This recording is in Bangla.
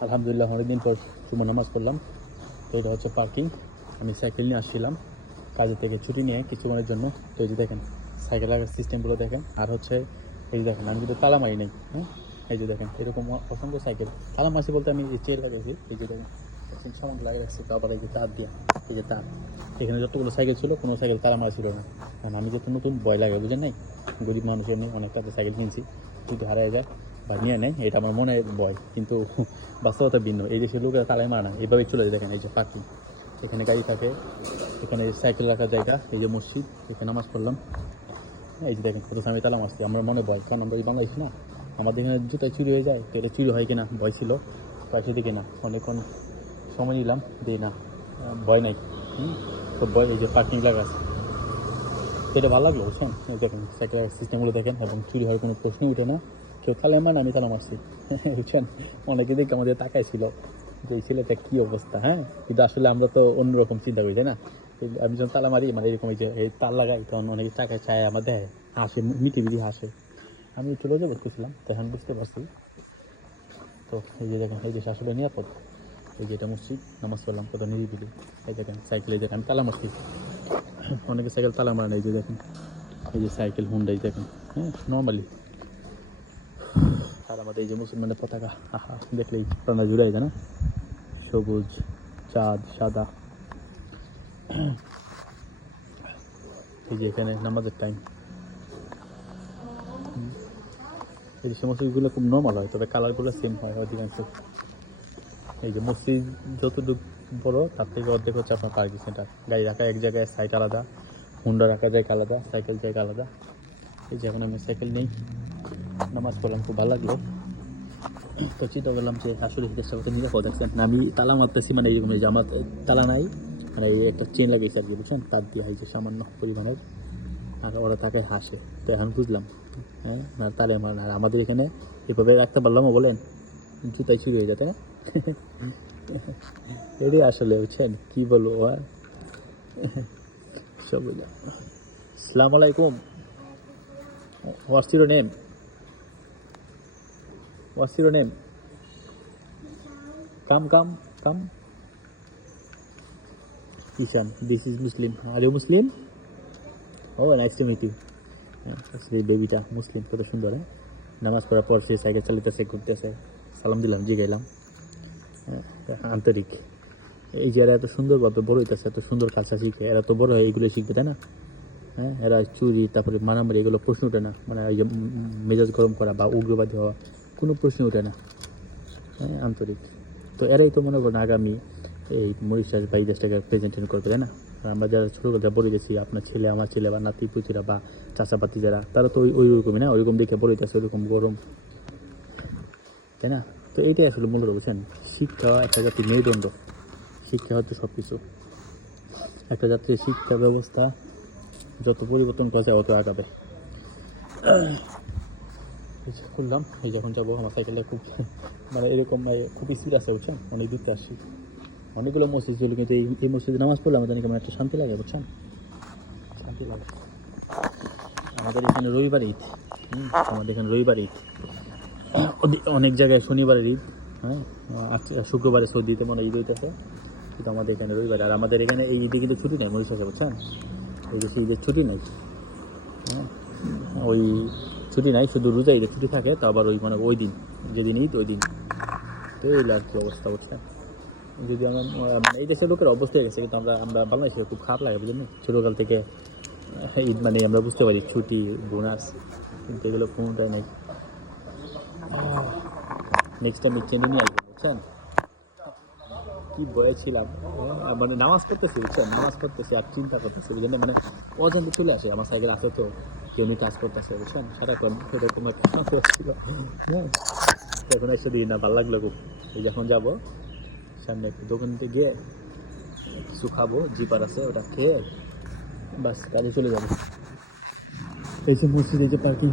আলহামদুলিল্লাহ, অনেকদিন পর চুমো নামাজ পড়লাম। তো এটা হচ্ছে পার্কিং আমি সাইকেল নিয়ে আসছিলাম। কাজের থেকে ছুটি নিয়ে কিছুক্ষণের জন্য। তো এই যে দেখেন সাইকেল লাগার সিস্টেমগুলো দেখেন। আর হচ্ছে, এই যে দেখেন, আমি কিন্তু তালা মারি নাই হ্যাঁ? এই যে দেখেন, এরকম অসংখ্য সাইকেল তালা মারছি বলতে আমি লাগাইছি। এই যে দেখেন এখন সামান রাখছি আবার এই যে তার দিয়া, এই যে তার। এখানে যতগুলো সাইকেল ছিল, কোনো সাইকেল তালা মারা ছিল না। কারণ আমি যত নতুন, ভয় লাগে, বুঝেন নাই? গরিব মানুষ এমনি অনেক টাকা সাইকেল কিনছি। যদি হারায় যায় বা নিয়ে নেয়, এটা আমার মনে ভয়। কিন্তু বাস্তবতা ভিন্ন। এই দেশের লোকেরা তালাই মারা না। এইভাবে চলে যায়, দেখেন, এই যে পার্কিং এখানে গাড়ি থাকে, এখানে সাইকেল রাখার জায়গা, এই যে মসজিদ এখানে নামাজ পড়লাম। এই যে দেখেন, কত আমি তালা মারছি, আমার মনে ভয়। কারণ আমরা এই বাংলাদেশ না, আমাদের এখানে জুতায় চুরি হয়ে যায়, তো এটা চুরি হয় কিনা, ভয় ছিল পয়সা দিকে না। অনেকক্ষণ সময় নিলাম দিই না ভয় নাই তো ভয় এই যে পার্কিং লাগা আছে এটা ভালো লাগল বুঝছেন দেখেন সাইকেল সিস্টেমগুলো দেখেন এবং চুরি হওয়ার কোনো প্রশ্নই উঠে না কেউ তালে মান আমি তালা মারছি বুঝছেন অনেকে দেখে আমাদের তাকাই ছিল যে এই ছেলেটা কী অবস্থা হ্যাঁ কিন্তু আসলে আমরা তো অন্যরকম চিন্তা করি তাই না আমি যখন তালা মারি মানে এরকম এই যে এই তাল লাগাই তখন অনেকে টাকায় চায় আমার দেয় হাসে মিটি মিটি হাসে আমি চলে যাব করছিলাম তখন বুঝতে পারছি তো এই যে দেখেন এই যে শাশুড়ি নিরাপদ এই যে এটা মসজিদ নামাজ পড়লাম, কত নিরিবিলি। এই দেখেন সাইকেল এই দেখেন, আমি তালা মারছি। অনেকে সাইকেল তালা মারে এই যে দেখেন, এই যে সাইকেল হুন্ডাই দেখেন হ্যাঁ নর্মালি আর আমাদের এই যে মুসলমানের পতাকা, আহা, দেখলেই প্রাণা জুড়াই যায় না? সবুজ, চাঁদ, সাদা। এই যে এখানে নামাজের টাইম এই যে সমস্তগুলো খুব নর্মাল হয়, তবে কালারগুলো সেম হয়, অধিকাংশ। এই যে মসজিদ যতটুকু বড়, তার থেকে অর্ধেক হচ্ছে আপনার পার্কিং সেন্টার গাড়ি রাখা এক জায়গায় সাইড আলাদা হুন্ডা রাখা জায়গা আলাদা সাইকেল জায়গা আলাদা। এই যে এখন আমি সাইকেল নেই, নামাজ পড়লাম, খুব ভালো লাগল। তো চিন্তা করলাম যে আসলে দেশটা কত নিরাপদ দেখছেন আমি তালা মারতেছি মানে এইরকম এই যে আমার তালা নাই মানে এই একটা চেন লাগিয়েছে আর কি, বুঝছেন? তার দিয়ে এই যে সামান্য পরিমাণের আর ওরা তাকে হাসে। তো এখন বুঝলাম হ্যাঁ তালে মার আর আমাদের এখানে এভাবে রাখতে পারলামও বলেন জুতাই চুরি হয়ে যেতে না? এটাই আসলে, বুঝছেন? কি বলব আর? সব সালাম আলাইকুম। What's name what's name come come come Ishan this is Muslim are you Muslim oh nice to meet you আসলে বেবিটা মুসলিম কত সুন্দর হ্যাঁ? নামাজ পড়ার পর সে সাইকেল চালিতেছে, ঘুরতেছে। সালাম দিলাম জিগাইলাম। হ্যাঁ, আন্তরিক। এই যে এরা এত সুন্দর সুন্দরভাবে বড় হইতেছে এত সুন্দর কালচার শিখে এরা তো বড় হয় এইগুলো শিখবে তাই না? হ্যাঁ এরা চুরি তারপরে মারামারি এগুলো প্রশ্ন ওঠে না। মানে এই যে মেজাজ গরম করা বা উগ্রবাদী হওয়া কোনো প্রশ্ন ওঠে না। হ্যাঁ আন্তরিক। তো এরাই তো মনে করেন আগামী এই মরিশাস বা এই দেশটাকে প্রেজেন্টেশন করবে তাই না? আমরা যারা ছোটো কথা বলে গেছি আপনার ছেলে আমার ছেলে বা নাতি পুতিরা বা চাচাপাতি যারা তারা তো ওই ওই রকমই না? ওইরকম দেখে বলে গেছে ওইরকম গরম। তাই না? তো এইটাই আসলে মূলত বুঝছেন? শিক্ষা একটা জাতির মেরুদণ্ড। শিক্ষা হচ্ছে সব কিছু একটা জাতির শিক্ষা ব্যবস্থা যত পরিবর্তন করা যায় অত আগাবে। এই খুললাম। এই যখন যাব, আমার সাইকেলটা খুব মানে এরকম এই খুব স্পিড আছে, বুঝছেন? অনেক দূরতে আসছি। অনেকগুলো মসজিদ ছিল, কিন্তু এই মসজিদে নামাজ পড়লে আমাদের কেমন একটা শান্তি লাগে, বুঝছেন? শান্তি লাগে। আমাদের এখানে রবিবার ঈদ। আমাদের এখানে রবিবার ঈদ। অনেক জায়গায় শনিবারের ঈদ হ্যাঁ? আজকে শুক্রবারে সৌদিতে মনে ঈদ হইতেছে। কিন্তু আমাদের এখানে রবিবার। আর আমাদের এখানে এই ঈদে কিন্তু ছুটি নেই মরিশাসে বুঝছেন? এই দেশে ঈদের ছুটি নেই হ্যাঁ? ওই ছুটি নাই, শুধু রোজা ঈদের ছুটি থাকে, তো আবার ওই মানে ওই দিন, যেদিন ঈদ, ওই দিন। তো এই আর কি অবস্থা, বুঝছেন? যদি আমার মানে এই দেশের লোকের অবস্থা হয়ে গেছে, কিন্তু আমরা আমরা বাংলাদেশে খুব খারাপ লাগে, বুঝলেন? ছোটোকাল থেকে ঈদ মানে আমরা বুঝতে পারি, ছুটি, বোনাস, কিন্তু এগুলো কোনোটাই নেই। নেক্সট টাইম চেনে নিয়ে আসব, বুঝছেন? কি বয়ে ছিলাম মানে নামাজ পড়তেছি, বুঝছেন? নামাজ পড়তেছি আর চিন্তা করতেছি বুঝলেন? মানে অজান্তে চলে আসে, আমার সাইকেল আছে তো, কেউ নিয়ে কাজ করতেছে, বুঝছেন? সারাক্ষণ এরকম একটা সময় ছিল হ্যাঁ? এখন এসে দিই না, ভালো লাগল খুব। যখন যাব, সামনে একটু দোকানতে গিয়ে কিছু খাব, জিপার আছে, ওটা খেয়ে বাস কাজে চলে যাব। এই যে মসজিদ যে পার্কিং